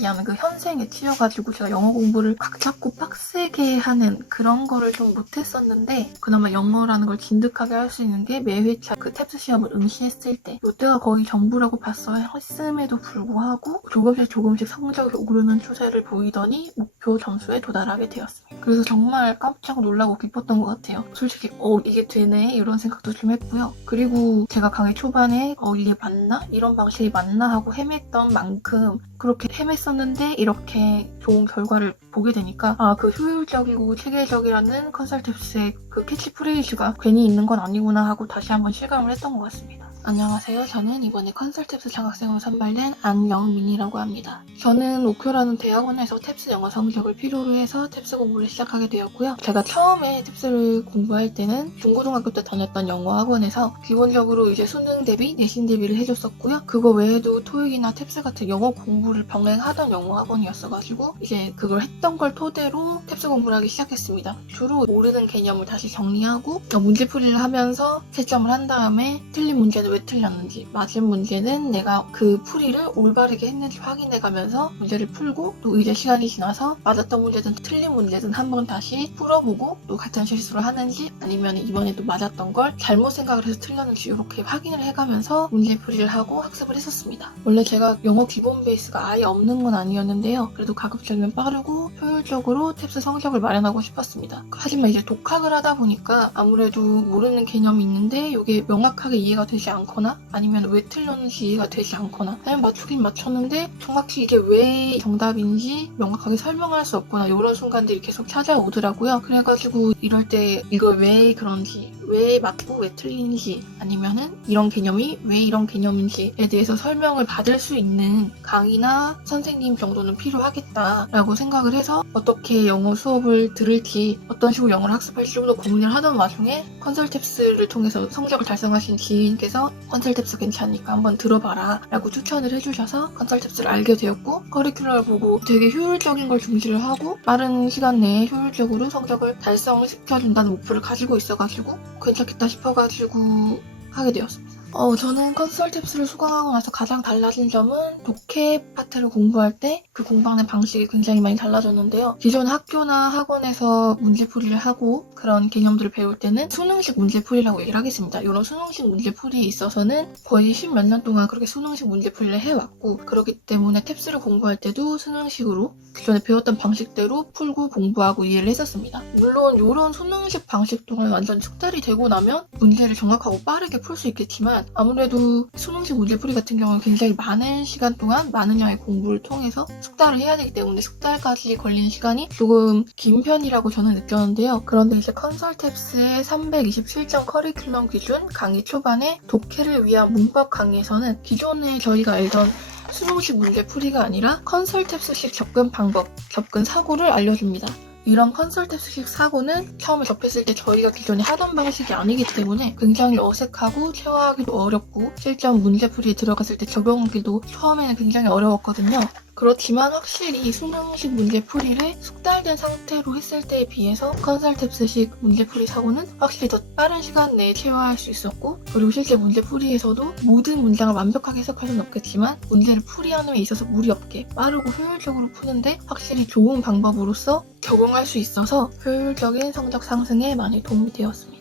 얘기하면 그 현생에 치여가지고 제가 영어 공부를 꽉 잡고 빡세게 하는 그런 거를 좀 못했었는데, 그나마 영어라는 걸 진득하게 할 수 있는 게 매회차 그 탭스 시험을 응시했을 때, 이때가 거의 전부라고 봤어야 했음에도 불구하고 조금씩 성적이 오르는 추세를 보이더니 목표 점수에 도달하게 되었습니다. 그래서 정말 깜짝 놀라고 기뻤던 것 같아요. 솔직히 이게 되네 이런 생각도 좀 했고요. 그리고 제가 강의 초반에 이게 맞나? 이런 방식이 맞나? 하고 헤맸던 만큼 그렇게 헤맸었는데 이렇게 좋은 결과를 보게 되니까 그 효율적이고 체계적이라는 컨설팁스의 그 캐치프레이즈가 괜히 있는 건 아니구나 하고 다시 한번 실감을 했던 것 같습니다. 안녕하세요. 저는 이번에 컨설팁스 장학생으로 선발된 안영민이라고 합니다. 저는 오쿄라는 대학원에서 탭스 영어 성적을 필요로 해서 탭스 공부를 시작하게 되었고요. 제가 처음에 탭스를 공부할 때는 중고등학교 때 다녔던 영어 학원에서 기본적으로 이제 수능 대비, 내신 대비를 해줬었고요. 그거 외에도 토익이나 탭스 같은 영어 공부를 병행하던 영어 학원이었어가지고 이제 그걸 했던 걸 토대로 탭스 공부를 하기 시작했습니다. 주로 모르는 개념을 다시 정리하고 문제풀이를 하면서 채점을 한 다음에 틀린 문제는 왜 틀렸는지, 맞은 문제는 내가 그 풀이를 올바르게 했는지 확인해가면서 문제를 풀고, 또 이제 시간이 지나서 맞았던 문제든 틀린 문제든 한번 다시 풀어보고 또 같은 실수를 하는지 아니면 이번에도 맞았던 걸 잘못 생각을 해서 틀렸는지 이렇게 확인을 해가면서 문제풀이를 하고 학습을 했었습니다. 원래 제가 영어 기본 베이스가 아예 없는 건 아니었는데요. 그래도 가급적이면 빠르고 효율적으로 탭스 성적을 마련하고 싶었습니다. 하지만 이제 독학을 하다 보니까 아무래도 모르는 개념이 있는데 이게 명확하게 이해가 되지 않거나 아니면 왜 틀렸는지 이해가 되지 않거나 아니면 맞추긴 맞췄는데 정확히 이게 왜 정답인지 명확하게 설명할 수 없거나 이런 순간들이 계속 찾아오더라고요. 그래가지고 이럴 때 이걸 왜 그런지, 왜 맞고 왜 틀린지, 아니면은 이런 개념이 왜 이런 개념인지에 대해서 설명을 받을 수 있는 강의나 선생님 정도는 필요하겠다라고 생각을 해서 어떻게 영어 수업을 들을지, 어떤 식으로 영어를 학습할지 좀 더 고민을 하던 와중에 컨설팁스를 통해서 성적을 달성하신 지인께서 컨설팁스 괜찮으니까 한번 들어봐라 라고 추천을 해주셔서 컨설팁스를 알게 되었고, 커리큘럼을 보고 되게 효율적인 걸 중시를 하고 빠른 시간 내에 효율적으로 성적을 달성시켜준다는 목표를 가지고 있어가지고 괜찮겠다 싶어가지고 하게 되었습니다. 저는 컨설팁스를 수강하고 나서 가장 달라진 점은 독해 파트를 공부할 때 그 공부하는 방식이 굉장히 많이 달라졌는데요. 기존 학교나 학원에서 문제풀이를 하고 그런 개념들을 배울 때는 수능식 문제풀이라고 얘기를 하겠습니다. 이런 수능식 문제풀이에 있어서는 거의 10몇 년 동안 그렇게 수능식 문제풀이를 해왔고, 그렇기 때문에 탭스를 공부할 때도 수능식으로 기존에 배웠던 방식대로 풀고 공부하고 이해를 했었습니다. 물론 이런 수능식 방식 동안 완전 숙달이 되고 나면 문제를 정확하고 빠르게 풀 수 있겠지만, 아무래도 수능식 문제풀이 같은 경우는 굉장히 많은 시간 동안 많은 양의 공부를 통해서 숙달을 해야 되기 때문에 숙달까지 걸리는 시간이 조금 긴 편이라고 저는 느꼈는데요. 그런데 이제 컨설팁스의 327점 커리큘럼 기준 강의 초반에 독해를 위한 문법 강의에서는 기존에 저희가 알던 수능식 문제풀이가 아니라 컨설팁스식 접근 방법, 접근 사고를 알려줍니다. 이런 컨설팁스식 사고는 처음에 접했을 때 저희가 기존에 하던 방식이 아니기 때문에 굉장히 어색하고 체화하기도 어렵고 실전 문제풀이에 들어갔을 때 적용하기도 처음에는 굉장히 어려웠거든요. 그렇지만 확실히 수능식 문제풀이를 숙달된 상태로 했을 때에 비해서 컨설팁스식 문제풀이 사고는 확실히 더 빠른 시간 내에 체화할 수 있었고, 그리고 실제 문제풀이에서도 모든 문장을 완벽하게 해석할 수는 없겠지만 문제를 풀이하는 데 있어서 무리 없게 빠르고 효율적으로 푸는데 확실히 좋은 방법으로서 적용할 수 있어서 효율적인 성적 상승에 많이 도움이 되었습니다.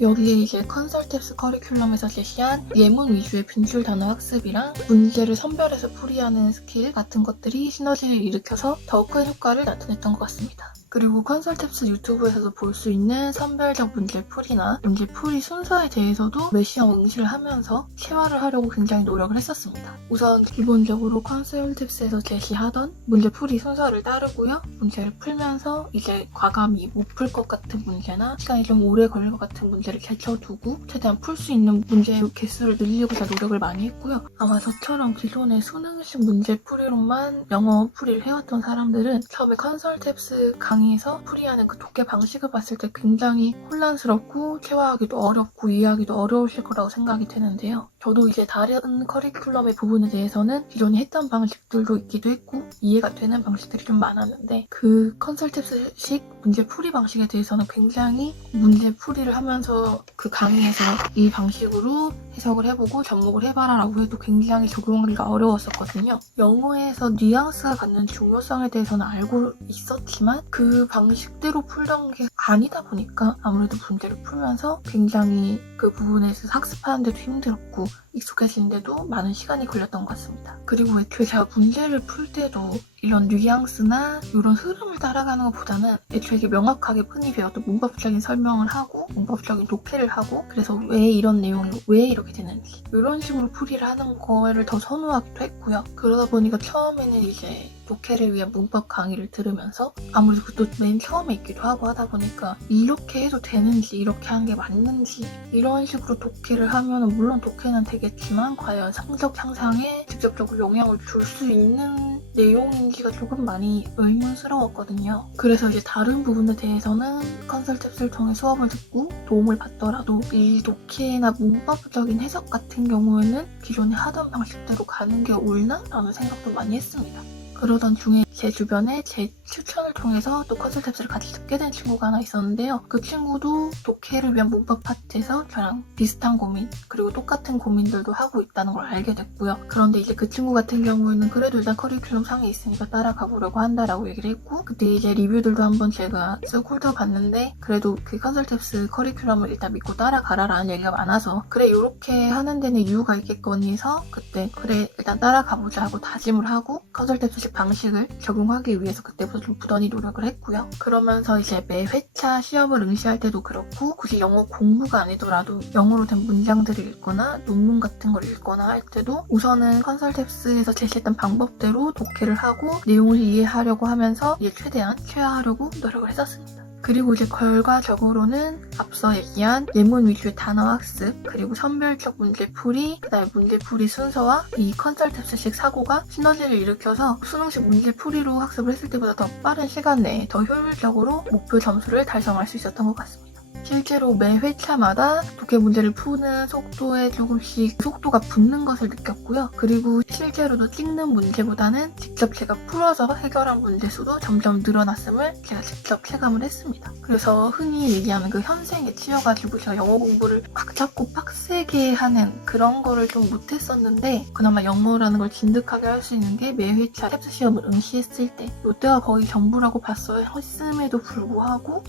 여기에 이제 컨설팁스 커리큘럼에서 제시한 예문 위주의 빈줄 단어 학습이랑 문제를 선별해서 풀이하는 스킬 같은 것들이 시너지를 일으켜서 더 큰 효과를 나타냈던 것 같습니다. 그리고 컨설팁스 유튜브에서도 볼 수 있는 선별적 문제풀이나 문제풀이 순서에 대해서도 매 시험 응시를 하면서 체화를 하려고 굉장히 노력을 했었습니다. 우선 기본적으로 컨설팁스에서 제시하던 문제풀이 순서를 따르고요. 문제를 풀면서 이제 과감히 못 풀 것 같은 문제나 시간이 좀 오래 걸릴 것 같은 문제를 제쳐두고 최대한 풀 수 있는 문제 개수를 늘리고자 노력을 많이 했고요. 아마 저처럼 기존의 수능식 문제풀이로만 영어 풀이를 해왔던 사람들은 처음에 컨설팁스 강의 강의에서 풀이하는 그 독해 방식을 봤을 때 굉장히 혼란스럽고 체화하기도 어렵고 이해하기도 어려우실 거라고 생각이 되는데요. 저도 이제 다른 커리큘럼의 부분에 대해서는 기존에 했던 방식들도 있기도 했고 이해가 되는 방식들이 좀 많았는데 그 컨설탭스식 문제풀이 방식에 대해서는 굉장히 문제풀이를 하면서 그 강의에서 이 방식으로 해석을 해보고 접목을 해봐라 라고 해도 굉장히 적용하기가 어려웠었거든요. 영어에서 뉘앙스가 갖는 중요성에 대해서는 알고 있었지만 그 방식대로 풀던 게 아니다 보니까 아무래도 문제를 풀면서 굉장히 그 부분에서 학습하는데도 힘들었고 익숙해지는데도 많은 시간이 걸렸던 것 같습니다. 그리고 애초에 제가 문제를 풀 때도 이런 뉘앙스나 이런 흐름을 따라가는 것보다는 애초에 이게 명확하게 흔히 배웠던 문법적인 설명을 하고 문법적인 독해를 하고 그래서 왜 이런 내용이 왜 이렇게 되는지 이런 식으로 풀이를 하는 거를 더 선호하기도 했고요. 그러다 보니까 처음에는 이제 독해를 위한 문법 강의를 들으면서 아무래도 그것도 맨 처음에 있기도 하고 하다 보니까 이렇게 해도 되는지 이렇게 하는 게 맞는지 이런 식으로 독해를 하면 물론 독해는 되겠지만 과연 성적 향상에 직접적으로 영향을 줄 수 있는 내용인지가 조금 많이 의문스러웠거든요. 그래서 이제 다른 부분에 대해서는 컨설탭스를 통해 수업을 듣고 도움을 받더라도 이 독해나 문법적인 해석 같은 경우에는 기존에 하던 방식대로 가는 게 옳나? 라는 생각도 많이 했습니다. 그러던 중에 제 주변에 제 추천을 통해서 또 컨설탭스를 같이 듣게 된 친구가 하나 있었는데요. 그 친구도 독해를 위한 문법 파트에서 저랑 비슷한 고민 그리고 똑같은 고민들도 하고 있다는 걸 알게 됐고요. 그런데 이제 그 친구 같은 경우에는 그래도 일단 커리큘럼 상에 있으니까 따라가 보려고 한다라고 얘기를 했고 그때 이제 리뷰들도 한번 제가 쓱 훑어봤는데 그래도 그 컨설탭스 커리큘럼을 일단 믿고 따라가라라는 얘기가 많아서 그래 요렇게 하는 데는 이유가 있겠거니 해서 그때 그래 일단 따라가보자 하고 다짐을 하고 컨설탭스 방식을 적용하기 위해서 그때부터 좀 부단히 노력을 했고요. 그러면서 이제 매 회차 시험을 응시할 때도 그렇고 굳이 영어 공부가 아니더라도 영어로 된 문장들을 읽거나 논문 같은 걸 읽거나 할 때도 우선은 컨설탭스에서 제시했던 방법대로 독해를 하고 내용을 이해하려고 하면서 이제 최대한 체화하려고 노력을 했었습니다. 그리고 이제 결과적으로는 앞서 얘기한 예문 위주의 단어 학습, 그리고 선별적 문제풀이, 그다음에 문제풀이 순서와 이 컨설탭스식 사고가 시너지를 일으켜서 수능식 문제풀이로 학습을 했을 때보다 더 빠른 시간 내에 더 효율적으로 목표 점수를 달성할 수 있었던 것 같습니다. 실제로 매 회차마다 독해 문제를 푸는 속도에 조금씩 속도가 붙는 것을 느꼈고요. 그리고 실제로도 찍는 문제보다는 직접 제가 풀어서 해결한 문제 수도 점점 늘어났음을 제가 직접 체감을 했습니다. 그래서 흔히 얘기하는 그 현생에 치여가지고 제가 영어 공부를 꽉 잡고 빡세게 하는 그런 거를 좀 못했었는데 그나마 영어라는 걸 진득하게 할 수 있는 게 매 회차 탭스 시험을 응시했을 때 이때가 거의 전부라고 봤어야 했음에도 불구하고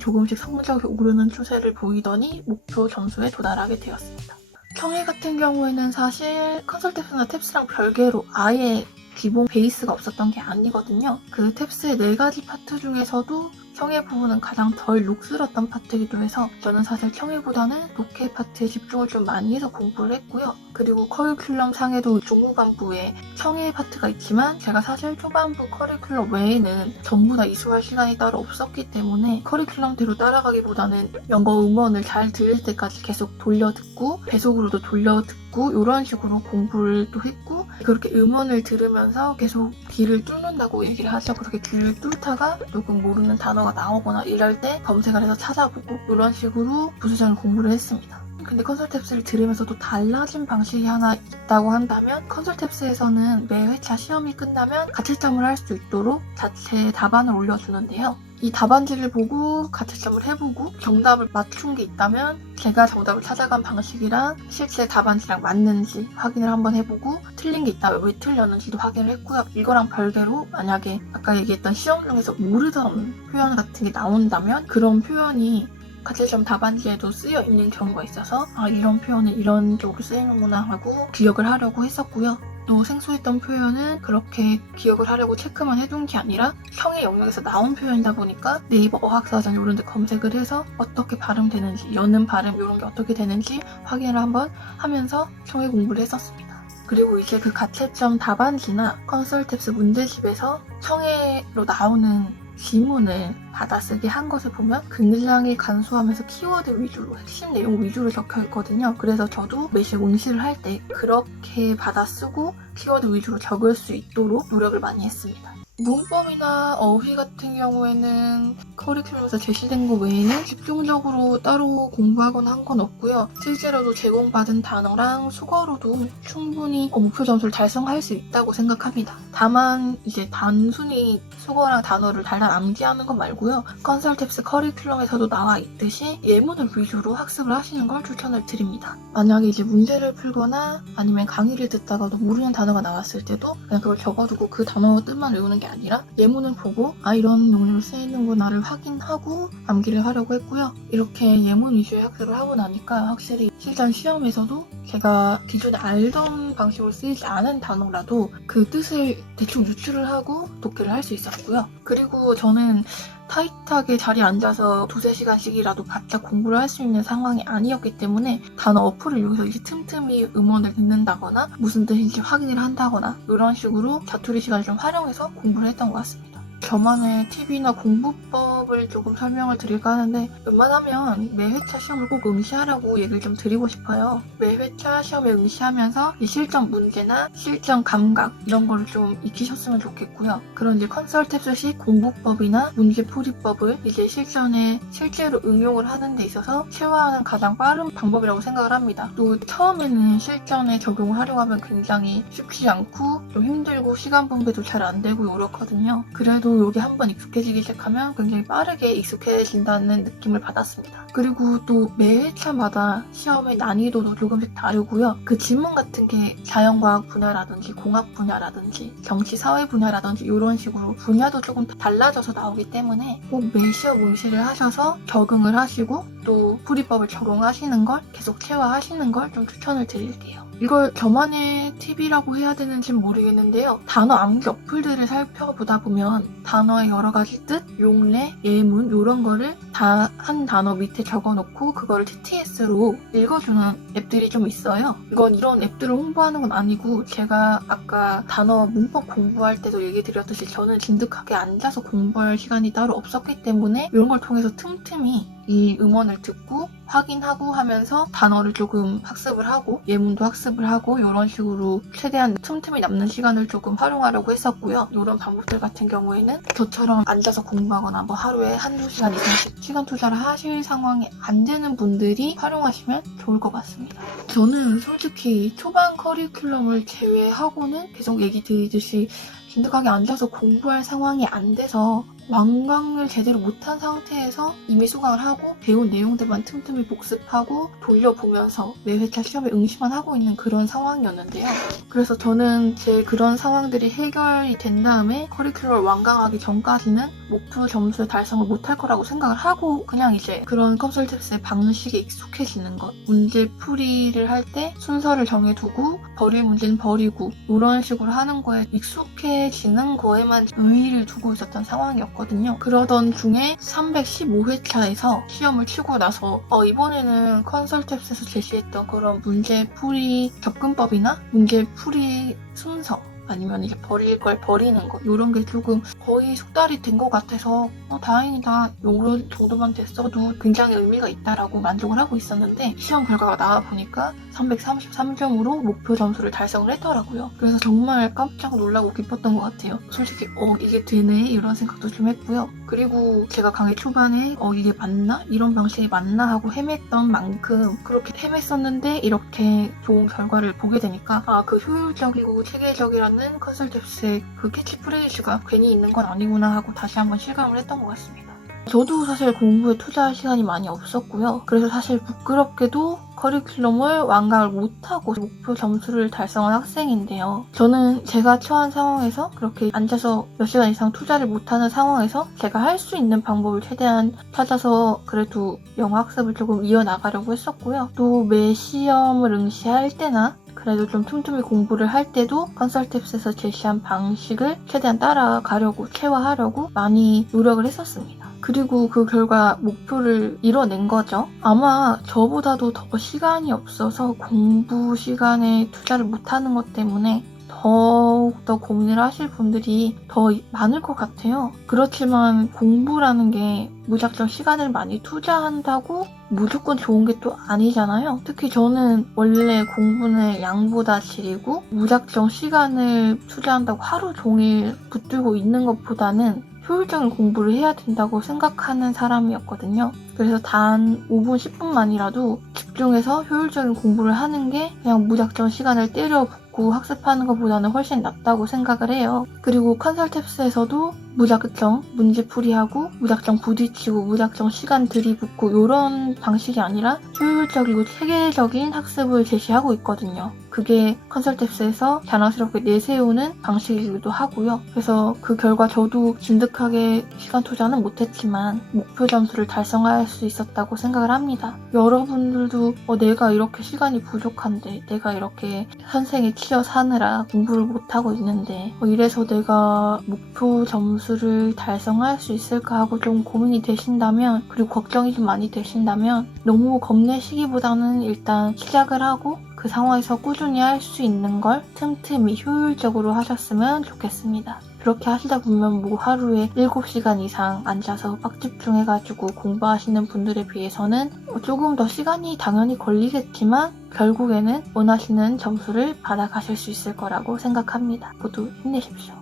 조금씩 성적이 오르는 추세를 보이더니 목표 점수에 도달하게 되었습니다. 청해 같은 경우에는 사실 컨설탭스나 탭스랑 별개로 아예 기본 베이스가 없었던 게 아니거든요. 그 탭스의 4가지 파트 중에서도 청해 부분은 가장 덜 녹슬었던 파트이기도 해서 저는 사실 청해보다는 독해 파트에 집중을 좀 많이 해서 공부를 했고요. 그리고 커리큘럼 상에도 중후반부에 청해 파트가 있지만 제가 사실 초반부 커리큘럼 외에는 전부 다 이수할 시간이 따로 없었기 때문에 커리큘럼대로 따라가기보다는 영어 음원을 잘 들릴 때까지 계속 돌려듣고 배속으로도 돌려듣고 이런 식으로 공부를 또 했고 그렇게 음원을 들으면서 계속 귀를 뚫는다고 얘기를 하죠. 그렇게 귀를 뚫다가 조금 모르는 단어가 나오거나 이럴 때 검색을 해서 찾아보고 이런 식으로 부수적인 공부를 했습니다. 근데 컨설탭스를 들으면서도 달라진 방식이 하나 있다고 한다면 컨설탭스에서는 매 회차 시험이 끝나면 가채점을 할 수 있도록 자체 답안을 올려주는데요. 이 답안지를 보고 가채점을 해보고 정답을 맞춘 게 있다면 제가 정답을 찾아간 방식이랑 실제 답안지랑 맞는지 확인을 한번 해보고 틀린 게 있다면 왜 틀렸는지도 확인을 했고요. 이거랑 별개로 만약에 아까 얘기했던 시험 중에서 모르던 표현 같은 게 나온다면 그런 표현이 가채점 답안지에도 쓰여 있는 경우가 있어서 이런 표현은 이런 쪽으로 쓰이는구나 하고 기억을 하려고 했었고요. 또 생소했던 표현은 그렇게 기억을 하려고 체크만 해둔 게 아니라 청해 영역에서 나온 표현이다 보니까 네이버 어학사전 이런 데 검색을 해서 어떻게 발음되는지 여는 발음 이런 게 어떻게 되는지 확인을 한번 하면서 청해 공부를 했었습니다. 그리고 이제 그 가채점 답안지나 컨설탭스 문제집에서 청해로 나오는 지문을 받아쓰기 한 것을 보면 굉장히 간소하면서 키워드 위주로 핵심 내용 위주로 적혀 있거든요. 그래서 저도 매실 응시를 할 때 그렇게 받아쓰고 키워드 위주로 적을 수 있도록 노력을 많이 했습니다. 문법이나 어휘 같은 경우에는 커리큘럼에서 제시된 것 외에는 집중적으로 따로 공부하거나 한 건 없고요. 실제로도 제공받은 단어랑 수거로도 충분히 목표 점수를 달성할 수 있다고 생각합니다. 다만 이제 단순히 수거랑 단어를 달달 암기하는 것 말고요. 컨설팁스 커리큘럼에서도 나와 있듯이 예문을 위주로 학습을 하시는 걸 추천을 드립니다. 만약에 이제 문제를 풀거나 아니면 강의를 듣다가도 모르는 단어가 나왔을 때도 그냥 그걸 적어두고 그 단어 뜻만 외우는 게 아니라 예문을 보고 이런 용례로 쓰이는구나를 확인하고 암기를 하려고 했고요. 이렇게 예문 위주의 학습을 하고 나니까 확실히 실전 시험에서도 제가 기존에 알던 방식으로 쓰이지 않은 단어라도 그 뜻을 대충 유추를 하고 독해를 할 수 있었고요. 그리고 저는 타이트하게 자리에 앉아서 2-3시간씩이라도 바짝 공부를 할 수 있는 상황이 아니었기 때문에 단어 어플을 이용해서 이제 틈틈이 음원을 듣는다거나 무슨 뜻인지 확인을 한다거나 이런 식으로 자투리 시간을 좀 활용해서 공부를 했던 것 같습니다. 저만의 팁이나 공부법을 조금 설명을 드릴까 하는데 웬만하면 매 회차 시험을 꼭 응시하라고 얘기를 좀 드리고 싶어요. 매 회차 시험에 응시하면서 실전 문제나 실전 감각 이런 거를 좀 익히셨으면 좋겠고요. 그런 이제 컨설팁스식 공부법이나 문제풀이법을 이제 실전에 실제로 응용을 하는 데 있어서 체화하는 가장 빠른 방법이라고 생각을 합니다. 또 처음에는 실전에 적용을 하려고 하면 굉장히 쉽지 않고 좀 힘들고 시간 분배도 잘 안 되고 이렇거든요. 그래도 여기 한번 익숙해지기 시작하면 굉장히 빠르게 익숙해진다는 느낌을 받았습니다. 그리고 또 매 회차마다 시험의 난이도도 조금씩 다르고요. 그 지문 같은 게 자연과학 분야라든지 공학 분야라든지 정치 사회 분야라든지 이런 식으로 분야도 조금 달라져서 나오기 때문에 꼭 매 시험 응시를 하셔서 적응을 하시고 또 풀이법을 적용하시는 걸 계속 체화하시는 걸 좀 추천을 드릴게요. 이걸 저만의 팁이라고 해야 되는지는 모르겠는데요. 단어 암기 어플들을 살펴보다 보면 단어의 여러 가지 뜻, 용례, 예문 이런 거를 다 한 단어 밑에 적어놓고 그거를 TTS로 읽어주는 앱들이 좀 있어요. 이건 이런 앱들을 홍보하는 건 아니고 제가 아까 단어 문법 공부할 때도 얘기 드렸듯이 저는 진득하게 앉아서 공부할 시간이 따로 없었기 때문에 이런 걸 통해서 틈틈이 이 음원을 듣고 확인하고 하면서 단어를 조금 학습을 하고 예문도 학습을 하고 이런 식으로 최대한 틈틈이 남는 시간을 조금 활용하려고 했었고요. 이런 방법들 같은 경우에는 저처럼 앉아서 공부하거나 뭐 하루에 1-2시간 이상씩 시간 투자를 하실 상황이 안 되는 분들이 활용하시면 좋을 것 같습니다. 저는 솔직히 초반 커리큘럼을 제외하고는 계속 얘기 드리듯이 진득하게 앉아서 공부할 상황이 안 돼서 완강을 제대로 못한 상태에서 이미 수강을 하고 배운 내용들만 틈틈이 복습하고 돌려보면서 매 회차 시험에 응시만 하고 있는 그런 상황이었는데요. 그래서 저는 제 그런 상황들이 해결이 된 다음에 커리큘럼을 완강하기 전까지는 목표 점수의 달성을 못할 거라고 생각을 하고 그냥 이제 그런 컨설팅스의 방식에 익숙해지는 것, 문제 풀이를 할 때 순서를 정해두고 버릴 문제는 버리고 이런 식으로 하는 거에 익숙해지는 거에만 의의를 두고 있었던 상황이었거든요. 그러던 중에 315회차에서 시험을 치고 나서 이번에는 컨설팅스에서 제시했던 그런 문제풀이 접근법이나 문제풀이 순서 아니면 이제 버릴 걸 버리는 거 이런 게 조금 거의 숙달이 된 것 같아서 다행이다 이런 정도만 됐어도 굉장히 의미가 있다라고 만족을 하고 있었는데 시험 결과가 나와보니까 333점으로 목표 점수를 달성을 했더라고요. 그래서 정말 깜짝 놀라고 기뻤던 것 같아요. 솔직히 이게 되네 이런 생각도 좀 했고요. 그리고 제가 강의 초반에 이게 맞나? 이런 방식이 맞나? 하고 헤맸던 만큼 그렇게 헤맸었는데 이렇게 좋은 결과를 보게 되니까 그 효율적이고 체계적이라는 컨설팅스의 그 캐치프레이즈가 괜히 있는 건 아니구나 하고 다시 한번 실감을 했던 것 같습니다. 저도 사실 공부에 투자할 시간이 많이 없었고요. 그래서 사실 부끄럽게도 커리큘럼을 완강을 못하고 목표 점수를 달성한 학생인데요. 저는 제가 처한 상황에서 그렇게 앉아서 몇 시간 이상 투자를 못하는 상황에서 제가 할 수 있는 방법을 최대한 찾아서 그래도 영어 학습을 조금 이어나가려고 했었고요. 또 매 시험을 응시할 때나 그래도 좀 틈틈이 공부를 할 때도 컨설팅스에서 제시한 방식을 최대한 따라가려고 체화하려고 많이 노력을 했었습니다. 그리고 그 결과 목표를 이뤄낸 거죠. 아마 저보다도 더 시간이 없어서 공부 시간에 투자를 못하는 것 때문에 더욱더 고민을 하실 분들이 더 많을 것 같아요. 그렇지만 공부라는 게 무작정 시간을 많이 투자한다고 무조건 좋은 게 또 아니잖아요. 특히 저는 원래 공부는 양보다 질이고 무작정 시간을 투자한다고 하루 종일 붙들고 있는 것보다는 효율적인 공부를 해야 된다고 생각하는 사람이었거든요. 그래서 단 5분, 10분만이라도 집중해서 효율적인 공부를 하는 게 그냥 무작정 시간을 때려 붓고 학습하는 것보다는 훨씬 낫다고 생각을 해요. 그리고 컨설탭스에서도 무작정 문제풀이하고 무작정 부딪히고 무작정 시간 들이붓고 이런 방식이 아니라 효율적이고 체계적인 학습을 제시하고 있거든요. 그게 컨설탭스에서 자랑스럽게 내세우는 방식이기도 하고요. 그래서 그 결과 저도 진득하게 시간 투자는 못했지만 목표 점수를 달성할 수 있었다고 생각을 합니다. 여러분들도 내가 이렇게 시간이 부족한데 내가 이렇게 현생에 치여 사느라 공부를 못하고 있는데 이래서 내가 목표 점수를 달성할 수 있을까 하고 좀 고민이 되신다면, 그리고 걱정이 좀 많이 되신다면 너무 겁내시기보다는 일단 시작을 하고 그 상황에서 꾸준히 할 수 있는 걸 틈틈이 효율적으로 하셨으면 좋겠습니다. 그렇게 하시다 보면 뭐 하루에 7시간 이상 앉아서 빡 집중해가지고 공부하시는 분들에 비해서는 조금 더 시간이 당연히 걸리겠지만 결국에는 원하시는 점수를 받아가실 수 있을 거라고 생각합니다. 모두 힘내십시오.